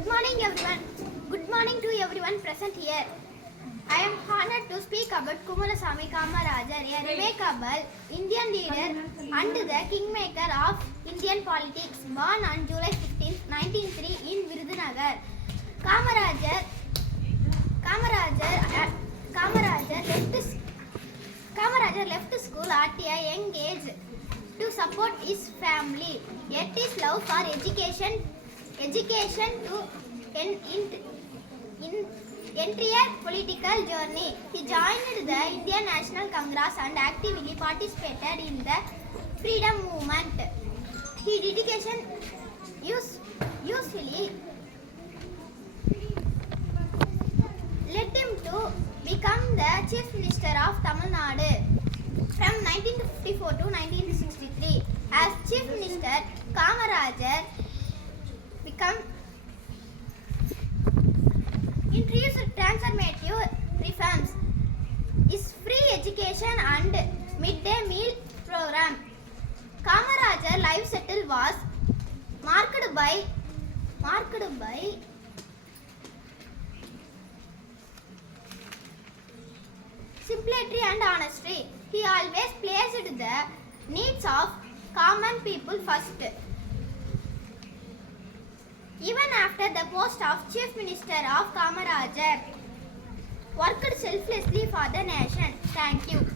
Good morning, everyone. Good morning to everyone present here. I am honored to speak about Kumarasamy Kamarajar, a remarkable Indian leader and the kingmaker of Indian politics, born on July 15, 1903 in Virudhunagar. Kamarajar left school at a young age to support his family. Yet his love for education to enter a political journey. He joined the Indian National Congress and actively participated in the freedom movement. His dedication usually led him to become the Chief Minister of Tamil Nadu from 1954 to 1963. As Chief Minister, Kamarajar introduced transformative reforms, his free education and midday meal program. Kamarajar's lifestyle was marked by simplicity and honesty. He always placed the needs of common people first. Even after the post of Chief Minister of Kamarajar worked selflessly for the nation. Thank you.